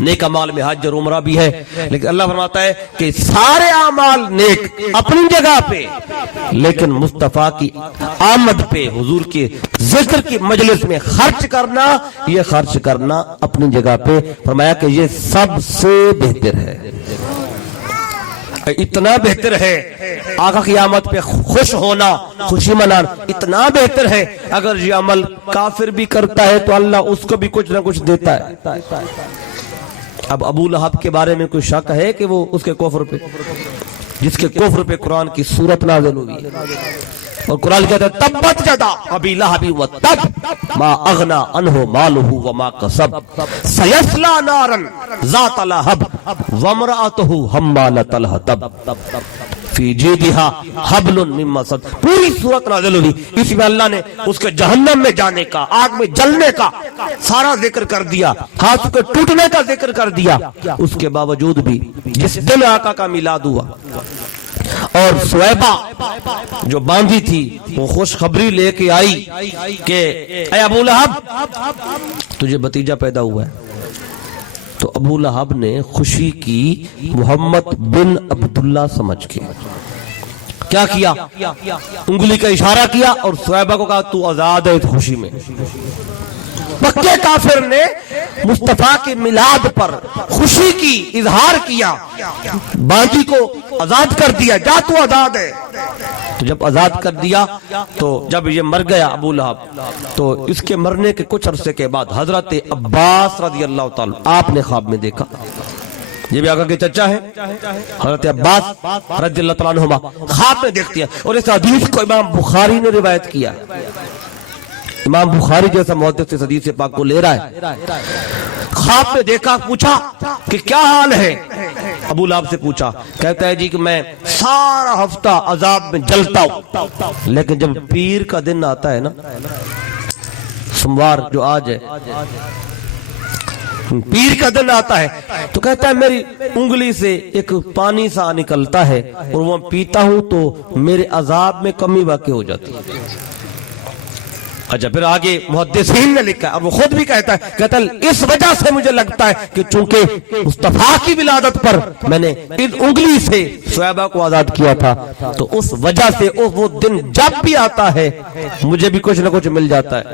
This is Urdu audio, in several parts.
نیک اعمال میں حج اور عمرہ بھی ہے، لیکن اللہ فرماتا ہے کہ سارے اعمال نیک اپنی جگہ پہ، لیکن مصطفیٰ کی آمد پہ حضور کے ذکر کی مجلس میں خرچ کرنا، یہ خرچ کرنا اپنی جگہ پہ فرمایا کہ یہ سب سے بہتر ہے، اتنا بہتر ہے آقا کی آمد پہ خوش ہونا، خوشی منانا اتنا بہتر ہے۔ اگر یہ عمل کافر بھی کرتا ہے تو اللہ اس کو بھی کچھ نہ کچھ دیتا ہے۔ اب ابو لہب کے بارے میں کوئی شک ہے کہ وہ اس کے کفر پہ، جس کے کفر پہ قرآن کی سورت نازل ہوئی ہے، اور قرآن کہتا ہے تبت یدا ابی لہب وتب ما اغنى عنہ مالہ وما کسب سیصلی نارا ذات لہب وامرأتہ حمالۃ الحطب فی جیدہا حبل من مسد۔ پوری سورت نازل ہوئی، اس میں اللہ نے اس کے جہنم میں جانے کا، آگ میں جلنے کا سارا ذکر کر دیا، ہاتھ کے ٹوٹنے کا ذکر کر دیا۔ اس کے باوجود بھی جس دن آقا کا میلاد ہوا اور سویبہ جو باندھی تھی وہ خوشخبری لے کے آئی کہ اے ابو لہب تجھے بھتیجا پیدا ہوا ہے، تو ابو لہب نے خوشی کی محمد بن عبداللہ سمجھ کے کیا کیا، انگلی کا اشارہ کیا اور سویبہ کو کہا تو آزاد ہے اس خوشی میں۔ پکے کافر نے مصطفیٰ کے میلاد پر خوشی کی اظہار کیا، باندھی کو آزاد کر دیا، جا تو آزاد ہے۔ تو جب آزاد کر دیا تو جب یہ مر گیا ابو لہب، تو اس کے مرنے کے کچھ عرصے کے بعد حضرت عباس رضی اللہ تعالیٰ آپ نے خواب میں دیکھا، یہ بھی آقا کے چچا ہے، حضرت عباس رضی اللہ تعالیٰ عنہما خواب میں دیکھتی ہے، اور اس حدیث کو امام بخاری نے روایت کیا ہے۔ امام بخاری جیسا محدث اس حدیث پاک کو لے رہا ہے، خواب میں دیکھا، پوچھا کہ کیا حال ہے، ابو لہب سے پوچھا، کہتا ہے جی کہ میں سارا ہفتہ عذاب میں جلتا ہوں، لیکن جب پیر کا دن آتا ہے نا، سوموار جو آج ہے، پیر کا دن آتا ہے تو کہتا ہے میری انگلی سے ایک پانی سا نکلتا ہے اور وہ پیتا ہوں تو میرے عذاب میں کمی واقع ہو جاتی ہے۔ اچھا پھر آگے محدثین نے لکھا ہے اور وہ خود بھی کہتا ہے اس وجہ سے مجھے لگتا ہے کہ چونکہ مصطفیٰ کی ولادت پر میں نے اس انگلی سے سویبہ کو آزاد کیا تھا، تو اس وجہ سے وہ دن جب بھی آتا ہے مجھے بھی کچھ نہ کچھ مل جاتا ہے۔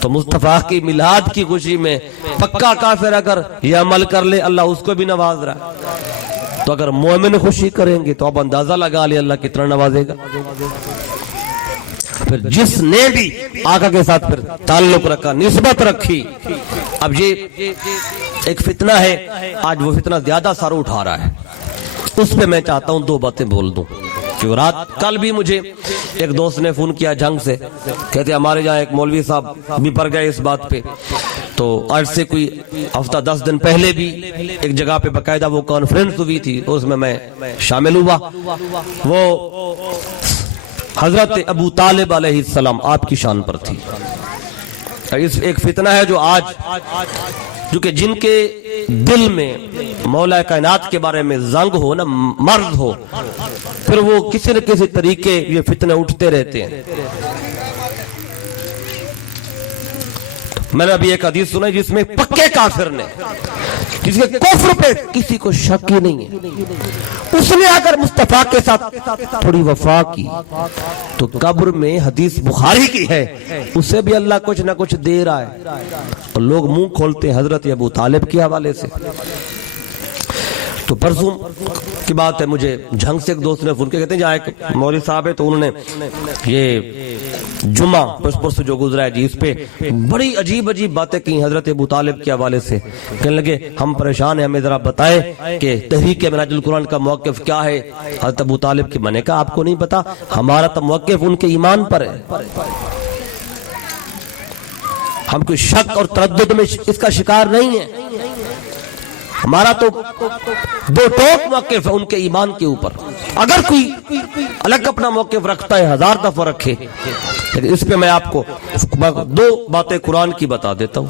تو مصطفیٰ کی میلاد کی خوشی میں پکا کافر اگر یہ عمل کر لے اللہ اس کو بھی نواز رہا ہے، تو اگر مومن خوشی کریں گے تو اب اندازہ لگا لے اللہ کتنا نوازے گا۔ پھر جس نے بھی آقا کے ساتھ پھر تعلق رکھا، نسبت رکھی، اب یہ ایک فتنہ ہے، آج وہ فتنہ زیادہ سر اٹھا رہا ہے، اس پہ میں چاہتا ہوں دو باتیں بول دوں۔ کیوں رات کل بھی مجھے ایک دوست نے فون کیا جھنگ سے، کہتے ہمارے جہاں ایک مولوی صاحب بھی پڑ گئے اس بات پہ، تو آج سے کوئی ہفتہ 10 دن پہلے بھی ایک جگہ پہ باقاعدہ وہ کانفرنس ہوئی تھی، اس میں شامل ہوا، وہ حضرت ابو طالب علیہ السلام آپ کی شان پر تھی۔ اس ایک فتنہ ہے جو آج جو کہ جن کے دل میں مولا کائنات کے بارے میں زنگ ہو نا، مرض ہو، پھر وہ کسی نہ کسی طریقے یہ فتنے اٹھتے رہتے ہیں۔ میں نے ابھی ایک حدیث سنا جس میں پکے کافر نے، جس کے کفر پہ کسی کو شک ہی نہیں ہے، اس نے اگر مصطفیٰ کے ساتھ تھوڑی وفا کی تو قبر میں، حدیث بخاری کی ہے، اسے بھی اللہ کچھ نہ کچھ دے رہا ہے، اور لوگ منہ کھولتے ہیں حضرت ابو طالب کے حوالے سے۔ تو پرسوں کی بات ہے، مجھے جھنگ سے ایک دوست نے فون کیا، کہتے ہیں جہاں ایک مولوی صاحب ہے تو انہوں نے یہ جمعہ پرسوں جو گزرا ہے جی اس پہ بڑی عجیب عجیب باتیں کی حضرت ابو طالب کے حوالے سے، کہنے لگے ہم پریشان ہیں، ہمیں ذرا بتائیں کہ تحریک منہاج القرآن کا موقف کیا ہے حضرت ابو طالب کی۔ میں نے کہا آپ کو نہیں پتا، ہمارا تو موقف ان کے ایمان پر ہے، ہم کوئی شک اور تردد میں اس کا شکار نہیں ہے، ہمارا تو دو ٹوک موقف ہے ان کے ایمان کے اوپر۔ اگر کوئی الگ اپنا موقف رکھتا ہے 1000 دفعہ رکھے، لیکن اس پہ میں آپ کو دو باتیں قرآن کی بتا دیتا ہوں،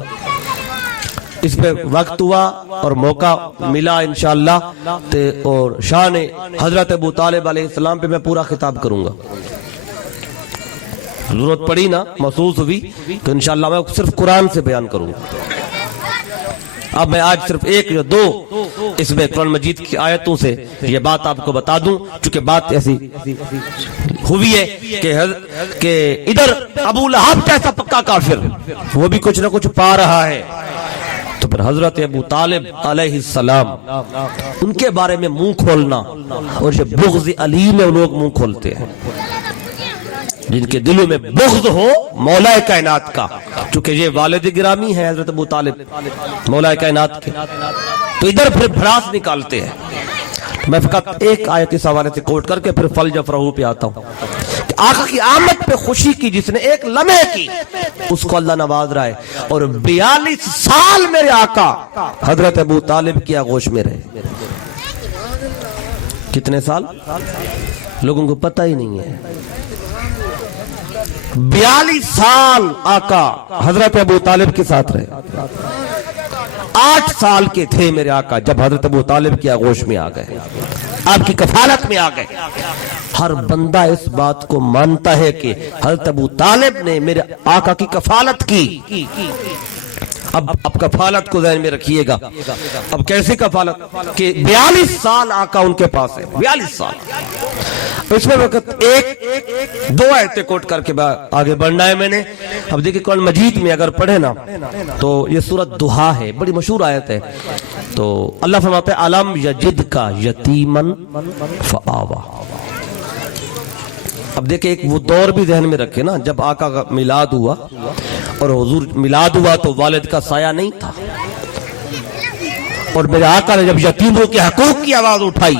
اس پہ وقت ہوا اور موقع ملا انشاءاللہ، اور شان حضرت ابو طالب علیہ السلام پہ میں پورا خطاب کروں گا، ضرورت پڑی نا، محسوس ہوئی تو انشاءاللہ میں صرف قرآن سے بیان کروں گا۔ اب میں آج صرف ایک یا دو اس میں قرآن مجید کی آیتوں سے یہ بات آپ کو بتا دوں، چونکہ بات ایسی ہوئی ہے کہ ادھر ابو لہب جیسا پکا کافر وہ بھی کچھ نہ کچھ پا رہا ہے، تو پھر حضرت ابو طالب علیہ السلام ان کے بارے میں منہ کھولنا، اور جو بغض علی میں لوگ منہ کھولتے ہیں، جن کے دلوں میں بغض ہو مولا کائنات کا، چونکہ یہ والد گرامی ہے حضرت ابو طالب مولا کائنات کے، تو ادھر پھر بھڑاس نکالتے ہیں۔ میں فقط ایک آیت اس حوالے سے کوٹ کر کے پھر فلجفرہو پہ آتا ہوں کہ آقا کی آمد پہ خوشی کی جس نے ایک لمحے کی، اس کو اللہ نواز رہا ہے، اور 42 سال میرے آقا حضرت ابو طالب کی آغوش میں رہے۔ کتنے سال؟ لوگوں کو پتہ ہی نہیں ہے۔ 42 سال آقا حضرت ابو طالب کے ساتھ رہے۔ 8 سال کے تھے میرے آقا جب حضرت ابو طالب کی آغوش میں آ گئے، آپ کی کفالت میں آ گئے۔ ہر بندہ اس بات کو مانتا ہے کہ حضرت ابو طالب نے میرے آقا کی کفالت کی۔ اب کفالت کو ذہن میں رکھیے گا، اب کیسی کفالت کہ 42 سال آقا ان کے پاس ہے، 42 سال۔ اس میں وقت ایک دو آیتیں کوٹ کر کے آگے بڑھنا ہے میں نے۔ اب دیکھیں قرآن مجید میں اگر پڑھے نا تو یہ سورۃ دہا ہے، بڑی مشہور آیت ہے۔ تو اللہ فرماتا ہے الم یجدک یتیما فآویٰ۔ اب دیکھیں ایک وہ دور بھی ذہن میں رکھے نا، جب آقا کا میلاد ہوا اور حضور میلاد ہوا تو والد کا سایہ نہیں تھا، اور میرے آقا نے جب یتیموں کے حقوق کی آواز اٹھائی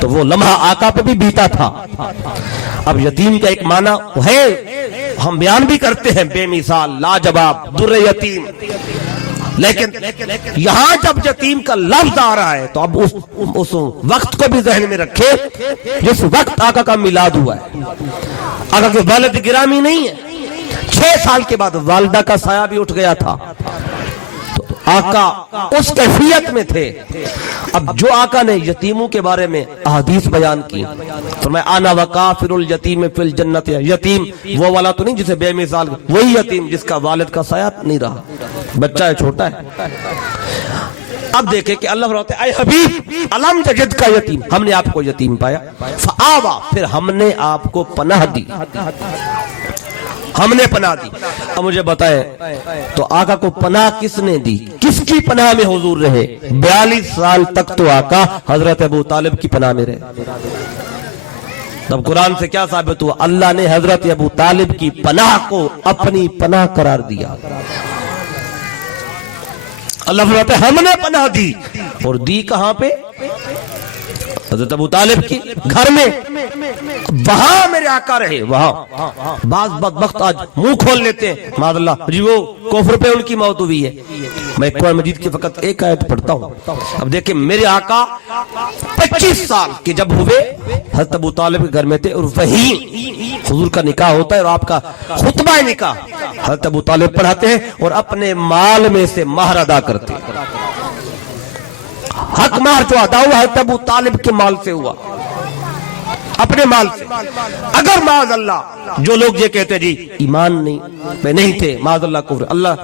تو وہ لمحہ آقا پہ بھی بیتا تھا۔ اب یتیم کا ایک معنی ہے، ہم بیان بھی کرتے ہیں بے مثال لاجواب در یتیم، لیکن یہاں جب یتیم کا لفظ آ رہا ہے تو اب اس وقت کو بھی ذہن میں رکھے جس وقت آقا کا میلاد ہوا ہے۔ آقا کے والد گرامی نہیں ہے، 6 سال کے بعد والدہ کا سایہ بھی اٹھ گیا تھا، آقا اس کیفیت میں تھے۔ اب جو آقا نے یتیموں کے بارے میں احادیث بیان کی، فرمایا انا وکافر الیتیم فی الجنت، یتیم وہ والا تو نہیں جسے بے مثال، وہی یتیم جس کا والد کا سایہ نہیں رہا، بچہ ہے چھوٹا ہے۔ اب دیکھیں کہ اللہ فرماتے ہیں اے حبیب الم یجدک یتیم، ہم نے آپ کو یتیم پایا، فآویٰ پھر ہم نے آپ کو پناہ دی، ہم نے پناہ دی۔ اب مجھے بتائیں تو آقا کو پناہ کس نے دی؟ کس کی پناہ میں حضور رہے؟ 42 سال تک تو آقا حضرت ابو طالب کی پناہ میں رہے۔ تب قرآن سے کیا ثابت ہوا؟ اللہ نے حضرت ابو طالب کی پناہ کو اپنی پناہ قرار دیا۔ اللہ فرماتا ہے ہم نے پناہ دی، اور دی کہاں پہ؟ حضرت ابو طالب کی گھر میں، وہاں میرے آقا رہے۔ وہاں بعض بدبخت آج منہ کھول لیتے ہیں معاذ اللہ جی وہ کفر پہ ان کی موت ہوئی ہے۔ میں قرآن مجید کی فقط ایک آیت پڑھتا ہوں۔ اب دیکھیں میرے آقا 25 سال کے جب ہوئے حضرت ابو طالب کے گھر میں تھے، اور وہی حضور کا نکاح ہوتا ہے، اور آپ کا خطبہ نکاح حضرت ابو طالب پڑھاتے ہیں اور اپنے مال میں سے مہر ادا کرتے ہیں۔ حق مہر جو ادا ہوا حضرت ابو طالب کے مال سے ہوا، اپنے مال سے۔ اگر معاذ اللہ جو لوگ یہ کہتے ہیں جی ایمان نہیں تھے، معاذ اللہ کفر، اللہ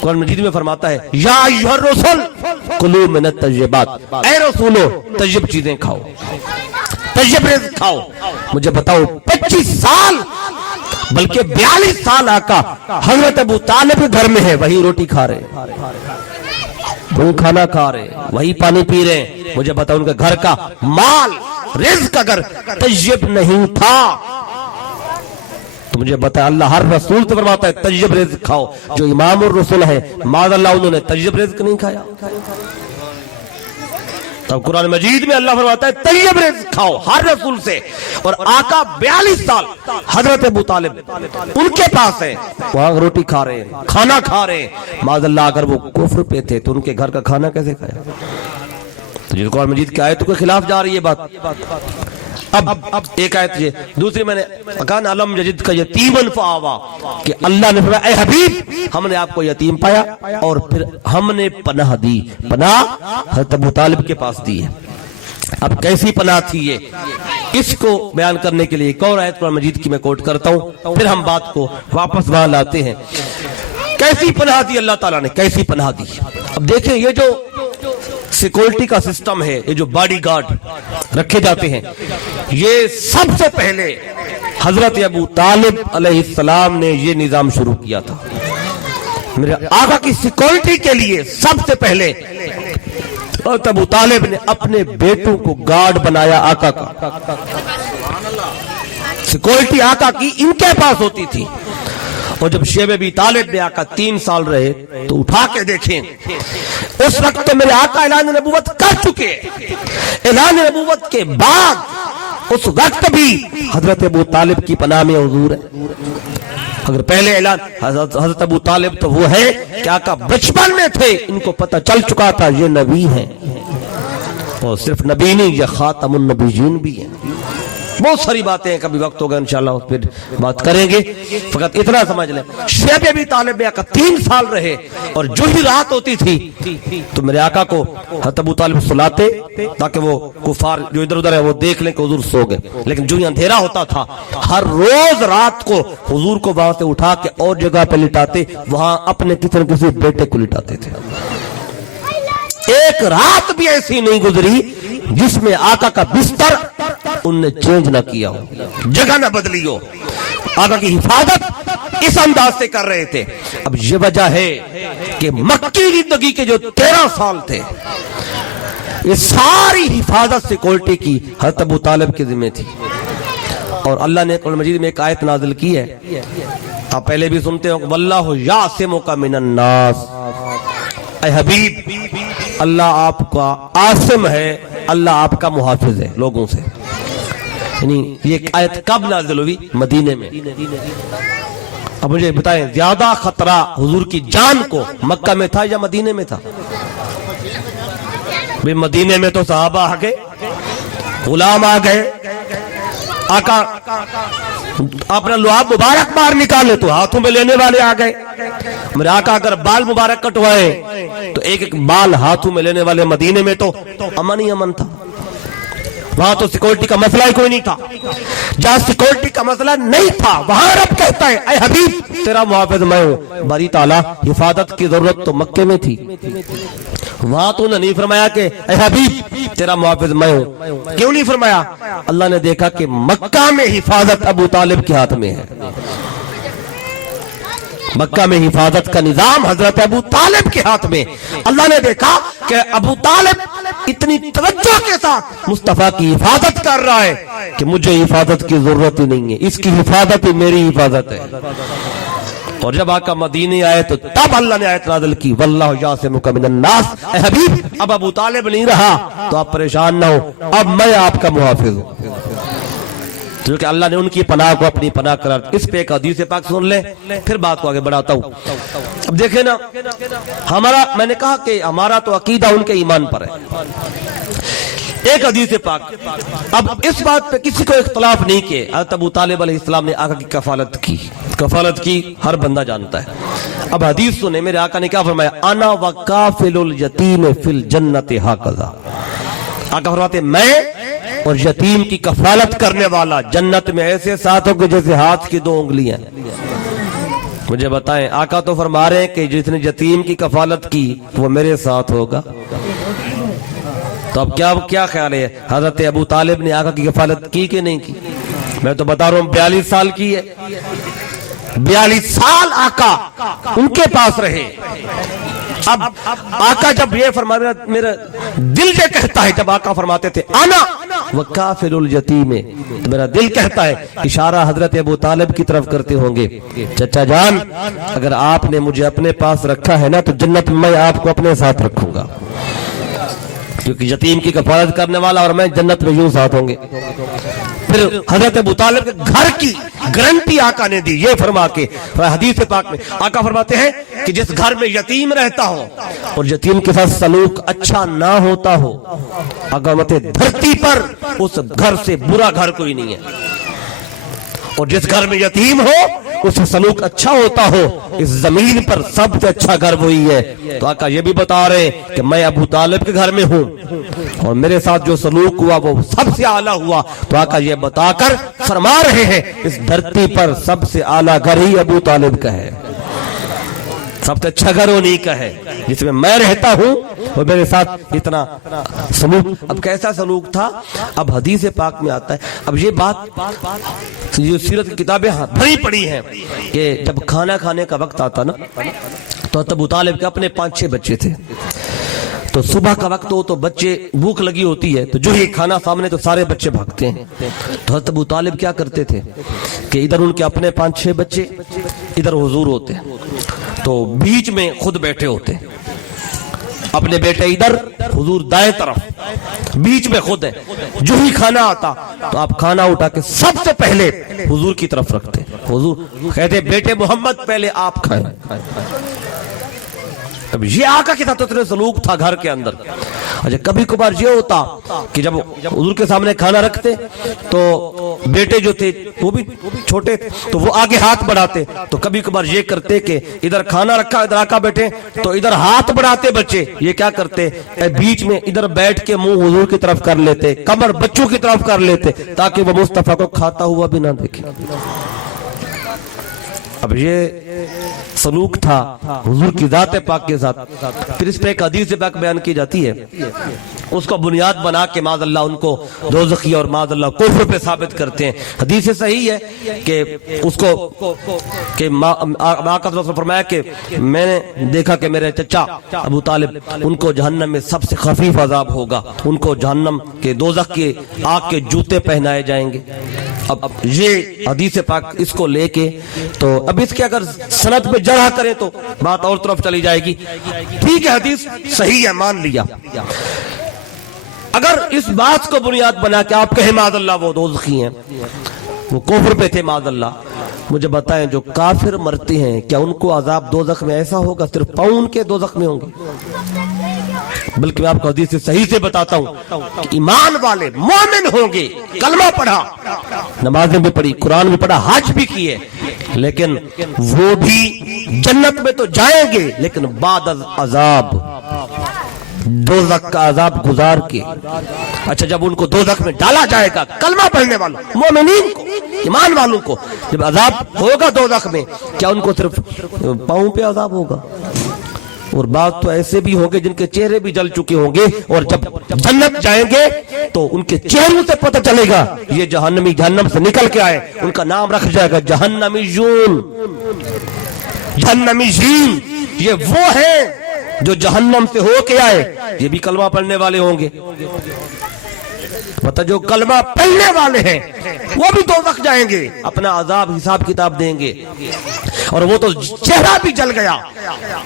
قرآن مجید میں فرماتا ہے یا ایھا الرسل کلوا من الطیبات، اے رسولو طیب چیزیں کھاؤ، طیب رزق کھاؤ۔ مجھے بتاؤ 25 سال بلکہ 42 سال آقا حضرت ابو طالب کے گھر میں ہے، وہی روٹی کھا رہے، وہ کھانا کھا رہے، وہی پانی پی رہے۔ مجھے بتاؤ ان کے گھر کا مال رزق اگر طیب نہیں تھا تو مجھے بتا اللہ ہر رسول تو فرماتا ہے طیب رزق کھاؤ۔ جو امام الرسول ہے معاذ اللہ انہوں نے طیب رزق نہیں کھایا۔ تب قرآن مجید میں اللہ فرماتا ہے طیب رزق کھاؤ ہر رسول سے، اور آقا 42 سال حضرت ابو طالب ان کے پاس ہے، وہاں روٹی کھا رہے ہیں، کھانا کھا رہے ہیں۔ معاذ اللہ اگر وہ کفر پہ تھے تو ان کے گھر کا کھانا کیسے کھایا؟ تو یہ قرآن مجید کی آیتوں کے خلاف جا رہی ہے بات۔ اب ایک آیت یہ، دوسری میں نے کہا الم یجدک یتیما فآویٰ، کہ اللہ نے فرمایا اے حبیب ہم نے آپ کو یتیم پایا اور پھر ہم نے پناہ دی۔ پناہ حضرت ابو طالب کے پاس دی ہے۔ اب کیسی پناہ تھی یہ، اس کو بیان کرنے کے لیے ایک اور آیت قرآن مجید کی میں کوٹ کرتا ہوں، پھر ہم بات کو واپس وہاں لاتے ہیں۔ کیسی پناہ دی اللہ تعالیٰ نے، کیسی پناہ دی؟ اب دیکھیں یہ جو سیکورٹی کا سسٹم ہے, یہ جو باڈی گارڈ رکھے جاتے ہیں, یہ سب سے پہلے حضرت ابو طالب علیہ السلام نے یہ نظام شروع کیا تھا. میرے آقا کی سیکورٹی کے لیے سب سے پہلے حضرت ابو طالب نے اپنے بیٹوں کو گارڈ بنایا. آقا کا سیکورٹی آقا کی ان کے پاس ہوتی تھی. اور جب شیب ابی طالب میں آقا 3 سال رہے تو اٹھا کے دیکھیں, اس وقت تو میرے آقا اعلان نبوت کر چکے. اعلان نبوت کے بعد اس وقت بھی حضرت ابو طالب کی پناہ میں حضور ہے. اگر پہلے اعلان حضرت ابو طالب تو وہ ہے کہ آقا بچپن میں تھے, ان کو پتہ چل چکا تھا یہ نبی ہیں, اور صرف نبی نہیں, یہ خاتم النبیین بھی ہیں. بہت ساری باتیں ہیں, کبھی وقت ہوگا انشاءاللہ اس پہ بات کریں گے. فقط اتنا سمجھ لیں, شیب ابی طالب میں آقا 3 سال رہے, اور جو ہی رات ہوتی تھی تو میرے آقا کو حضرت ابو طالب سلاتے تاکہ وہ کفار جو ادھر ادھر ہے وہ دیکھ لیں کہ حضور سو گئے. لیکن جو ہی اندھیرا ہوتا تھا, ہر روز رات کو حضور کو وہاں سے اٹھا کے اور جگہ پہ لٹاتے, وہاں اپنے کسی بیٹے کو لٹاتے تھے. ایک رات بھی ایسی نہیں گزری جس میں آقا کا بستر ان نے چینج نہ کیا ہو, جگہ نہ بدلی ہو. آقا کی حفاظت اس انداز سے کر رہے تھے. اب یہ وجہ ہے کہ مکی زندگی کے جو 13 سال تھے, یہ ساری حفاظت سیکورٹی کی حضرت ابو طالب کے ذمہ تھی. اور اللہ نے قرآن مجید میں ایک آیت نازل کی ہے, آپ پہلے بھی سنتے ہو, واللہ یعصمک من الناس. اے حبیب, اللہ آپ کا عاصم ہے, اللہ آپ کا محافظ ہے لوگوں سے. یعنی یہ آیت کب نازل ہوئی؟ مدینے میں. اب مجھے بتائیں, زیادہ خطرہ حضور کی جان کو مکہ میں تھا یا مدینے میں تھا؟ بھئی مدینے میں تو صحابہ آ گئے, غلام آ گئے, آقا اپنا لعاب مبارک باہر نکالے تو ہاتھوں میں لینے والے آ گئے. میرے آقا اگر بال مبارک کٹوائے تو ایک ایک بال ہاتھوں میں لینے والے. مدینے میں تو امن ہی امن تھا, وہاں تو سیکورٹی کا مسئلہ ہی کوئی نہیں تھا. جہاں سیکورٹی کا مسئلہ نہیں تھا وہاں رب کہتا ہے اے حبیب تیرا محافظ میں ہوں. باری تعالیٰ حفاظت کی ضرورت تو مکے میں تھی, وہاں تو نہیں فرمایا کہ اے حبیب تیرا محافظ میں ہوں. کیوں نہیں فرمایا؟ اللہ نے دیکھا کہ مکہ میں حفاظت ابو طالب کے ہاتھ میں ہے. مکہ میں حفاظت کا نظام حضرت ابو طالب کے ہاتھ میں. اللہ نے دیکھا کہ ابو طالب اتنی توجہ کے ساتھ مصطفیٰ کی حفاظت کر رہا ہے کہ مجھے حفاظت کی ضرورت ہی نہیں ہے, اس کی حفاظت ہی میری حفاظت ہے. اور جب آقا مدینے آئے تو تب اللہ نے آیت نازل کی واللہ یعصمک من الناس. اے حبیب اب ابو طالب نہیں رہا تو آپ پریشان نہ ہو, اب میں آپ کا محافظ ہوں. کیونکہ اللہ نے ان کی پناہ کو اپنی پناہ قرار. اس پہ ایک حدیث پاک سن لیں, پھر بات کو آگے بڑھاتا ہوں. اب دیکھیں نا, ہمارا, میں نے کہا کہ ہمارا تو عقیدہ ان کے ایمان پر ہے. ایک حدیث پاک, اب اس بات پہ کسی کو اختلاف نہیں کہ حضرت ابو طالب علیہ السلام نے آقا کی کفالت کی ہر بندہ جانتا ہے. اب حدیث سنیں, میرے آقا نے کیا فرمایا, انا وکافل الیتیم فی الجنت ہاکذا. آقا فرماتے میں اور یتیم کی کفالت کرنے والا جنت میں ایسے ساتھ ہو جیسے ہاتھ کی 2 انگلیاں. مجھے بتائیں, آقا تو فرما رہے ہیں کہ جس نے یتیم کی کفالت کی وہ میرے ساتھ ہوگا. تو اب کیا خیال ہے, حضرت ابو طالب نے آقا کی کفالت کی کہ نہیں کی؟ میں تو بتا رہا ہوں 42 سال کی ہے. 42 سال آقا ان کے پاس رہے. اب آقا جب یہ فرماتے, میرا دل یہ کہتا ہے, جب آقا فرماتے تھے انا وکافل الیتیم, تو میرا دل کہتا ہے اشارہ حضرت ابو طالب کی طرف کرتے ہوں گے, چچا جان اگر آپ نے مجھے اپنے پاس رکھا ہے نا تو جنت میں آپ کو اپنے ساتھ رکھوں گا, کیونکہ یتیم کی کفالت کرنے والا اور میں جنت میں یوں ساتھ ہوں گے. پھر حضرت ابو طالب کے گھر کی گارنٹی آقا نے دی, یہ فرما کے حدیث پاک میں آقا فرماتے ہیں کہ جس گھر میں یتیم رہتا ہو اور یتیم کے ساتھ سلوک اچھا نہ ہوتا ہو, آقا فرماتے ہیں دھرتی پر اس گھر سے برا گھر کوئی نہیں ہے. اور جس گھر میں یتیم ہو اس سے سلوک اچھا ہوتا ہو, اس زمین پر سب سے اچھا گھر وہی ہے. تو آقا یہ بھی بتا رہے ہیں کہ میں ابو طالب کے گھر میں ہوں اور میرے ساتھ جو سلوک ہوا وہ سب سے اعلیٰ ہوا. تو آقا یہ بتا کر فرما رہے ہیں اس دھرتی پر سب سے اعلیٰ گھر ہی ابو طالب کا ہے. سب سے اچھا گھر انہی کا ہے جس میں میں رہتا ہوں اور میرے ساتھ اتنا سلوک. اب کیسا سلوک تھا؟ اب حدیث پاک میں آتا ہے. اب یہ بات جو سیرت کی کتابیں بھری پڑی ہیں کہ جب کھانا کھانے کا وقت آتا نا تو ابو طالب کے اپنے 5-6 بچے تھے. تو صبح کا وقت ہو تو بچے بھوک لگی ہوتی ہے تو جو ہی کھانا سامنے تو سارے بچے بھاگتے ہیں. تو حضرت ابو طالب کیا کرتے تھے کہ ادھر ان کے اپنے 5-6 بچے, ادھر حضور ہوتے, تو بیچ میں خود بیٹھے ہوتے, اپنے بیٹے ادھر, حضور دائیں طرف, بیچ میں خود ہے. جو ہی کھانا آتا تو آپ کھانا اٹھا کے سب سے پہلے حضور کی طرف رکھتے. حضور کہتے بیٹے محمد پہلے آپ کھائیں. اب یہ آقا کے ساتھ اتنے سلوک تھا گھر کے اندر. اچھا کبھی کبھار یہ ہوتا کہ جب حضور کے سامنے کھانا رکھتے تو بیٹے جو تھے وہ بھی چھوٹے تو وہ آگے ہاتھ بڑھاتے, تو کبھی کبھار یہ کرتے کہ ادھر کھانا رکھا, ادھر آقا بیٹھے تو ادھر ہاتھ بڑھاتے بچے. یہ کیا کرتے بیچ میں ادھر بیٹھ کے منہ حضور کی طرف کر لیتے, کمر بچوں کی طرف کر لیتے تاکہ وہ مصطفیٰ کو کھاتا ہوا بھی نہ دیکھے. اب یہ سلوک تھا حضور کی ذات پاک کے ساتھ. پھر اس پہ ایک حدیث پاک بیان کی جاتی ہے, اس کو بنیاد بنا کے معاذ اللہ ان کو دوزخی اور معاذ اللہ کفر پہ ثابت کرتے ہیں. حدیث صحیح ہے کہ اس کو کہ آقا نے فرمایا کہ میں نے دیکھا کہ میرے چچا ابو طالب ان کو جہنم میں سب سے خفیف عذاب ہوگا, ان کو جہنم کے دوزخ کے آگ کے جوتے پہنائے جائیں گے. اب یہ حدیث پاک اس کو لے کے تو اب اس کے اگر سند پہ جرح کریں تو بات اور طرف چلی جائے گی. ٹھیک ہے حدیث صحیح ہے مان لیا. اگر اس بات کو بنیاد بنا کہ آپ کہیں معاذ اللہ وہ دوزخی ہیں, وہ کفر پہ تھے معاذ اللہ, مجھے بتائیں جو کافر مرتے ہیں کیا ان کو عذاب دوزخ میں ایسا ہوگا صرف پاؤں کے دوزخ میں ہوں گے؟ بلکہ میں آپ کو حدیث سے صحیح سے بتاتا ہوں کہ ایمان والے مومن ہوں گے, کلمہ پڑھا, نمازیں بھی پڑھی, قرآن بھی پڑھا, حج بھی کیے, لیکن وہ بھی جنت میں تو جائیں گے لیکن بعد عذاب دوزخ کا عذاب گزار کے. اچھا جب ان کو دوزخ میں ڈالا جائے گا کلمہ پڑھنے والوں مومنین کو, ایمان والوں کو جب عذاب ہوگا دوزخ میں, کیا ان کو صرف پاؤں پہ عذاب ہوگا؟ اور بات تو ایسے بھی ہوں گے جن کے چہرے بھی جل چکے ہوں گے, اور جب جنت جائیں گے تو ان کے چہروں سے پتہ چلے گا یہ جہنمی جہنم سے نکل کے آئے. ان کا نام رکھ جائے گا جہنمیون, جہنمیین. یہ وہ ہیں جو جہنم سے ہو کے آئے, یہ بھی کلمہ پڑھنے والے ہوں گے. جو کلمہ پڑھنے والے ہیں وہ بھی دوزخ جائیں گے, اپنا عذاب حساب کتاب دیں گے, اور وہ تو چہرہ بھی جل گیا,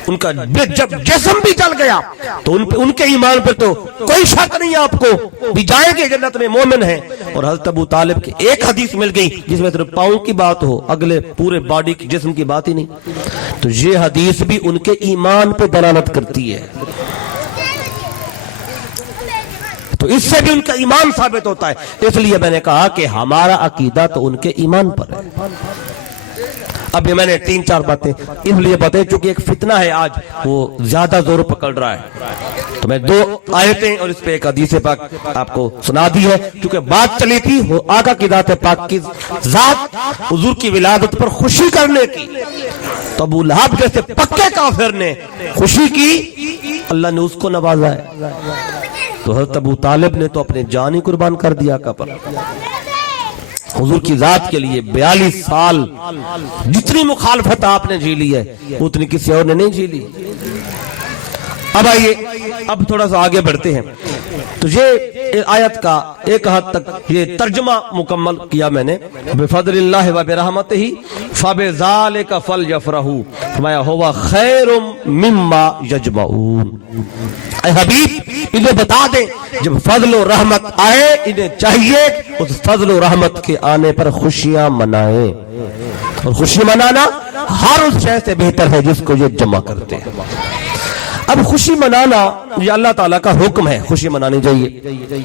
ان کا جب جسم بھی جل گیا تو ان کے ایمان پر تو کوئی شک نہیں, آپ کو بھی جائیں گے جنت میں, مومن ہیں. اور حضرت ابو طالب کی ایک حدیث مل گئی جس میں صرف پاؤں کی بات ہو, اگلے پورے باڈی کی جسم کی بات ہی نہیں. تو یہ حدیث بھی ان کے ایمان پہ دلالت کرتی ہے, تو اس سے بھی ان کا ایمان ثابت ہوتا ہے. اس لیے میں نے کہا کہ ہمارا عقیدہ تو ان کے ایمان پر ہے. اب یہ میں نے 3-4 باتیں اس لیے بتائیں چونکہ ایک فتنہ ہے آج وہ زیادہ زور پکڑ رہا ہے, تو میں 2 آیتیں اور اس پہ ایک حدیث پاک آپ کو سنا دی ہے. کیونکہ بات چلی تھی وہ آقا کی ذات پاک کی ذات حضور کی ولادت پر خوشی کرنے کی, تو ابو لہب جیسے پکے کافر نے خوشی کی, اللہ نے اس کو نوازا ہے. تو حضرت ابو طالب نے تو اپنے جان ہی قربان کر دیا آقا پر, حضور کی ذات کے لیے 42 سال. جتنی مخالفت آپ نے جھیلی ہے اتنی کسی اور نے نہیں جھیلی. اب آئیے اب تھوڑا سا آگے بڑھتے ہیں. تو یہ آیت کا ایک حد تک یہ ترجمہ مکمل کیا میں نے. بفضل اللہ و برحمتہ فبذالک فلیفرحوا فرمایا ہوا خیر مما یجمعون. اے حبیب انہیں بتا دیں جب فضل و رحمت آئے انہیں چاہیے اس فضل و رحمت کے آنے پر خوشیاں منائیں, اور خوشی منانا ہر اس شے سے بہتر ہے جس کو یہ جمع کرتے ہیں. اب خوشی منانا یہ اللہ تعالیٰ کا حکم ہے, خوشی منانی چاہیے,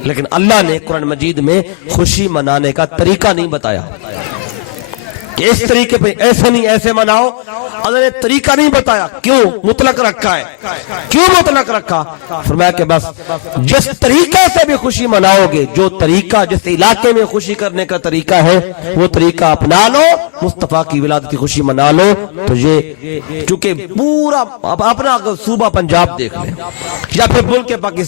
لیکن اللہ نے قرآن مجید میں خوشی منانے کا طریقہ نہیں بتایا. کہ اس طریقے پہ ایسے نہیں ایسے مناؤ. اللہ نے طریقہ نہیں بتایا. کیوں مطلق رکھا ہے؟ کیوں مطلق رکھا؟ فرمایا کہ بس جس طریقے سے بھی خوشی مناؤ گے، جو طریقہ جس علاقے میں خوشی کرنے کا طریقہ ہے وہ طریقہ اپنا لو، مصطفیٰ کی ولادت کی خوشی منا لو. تو یہ چونکہ پورا اپنا صوبہ پنجاب دیکھ لیں یا پھر ملک پاکستان